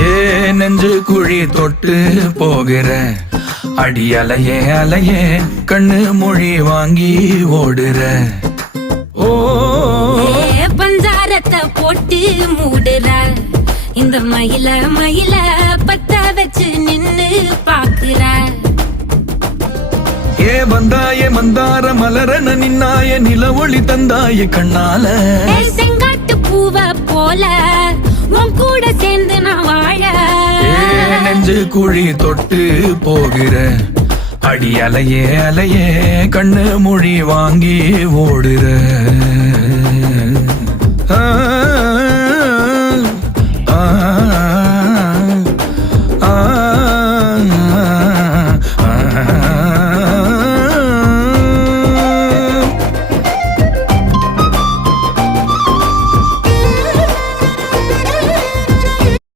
ஏ நெஞ்சு குழி தொட்டு போகிற அடி அலையே அலையே கண்ணு மொழி வாங்கி ஓடுற. ஓ பஞ்சாரத்தை போட்டு மூடுற இந்த மயில மயில பத்த வச்சு நின்னு பாக்குற. ஏ வந்தாய மந்தார மலரன நின்னாய நில ஒளி தந்தாய கண்ணால. செங்காட்டு பூவ போல உன் கூட சேர்ந்து நான் வாழ. நெஞ்சு குழி தொட்டு போகிற அடி அலையே அலையே கண்ணு மொழி வாங்கி ஓடுற. ஆ ஆ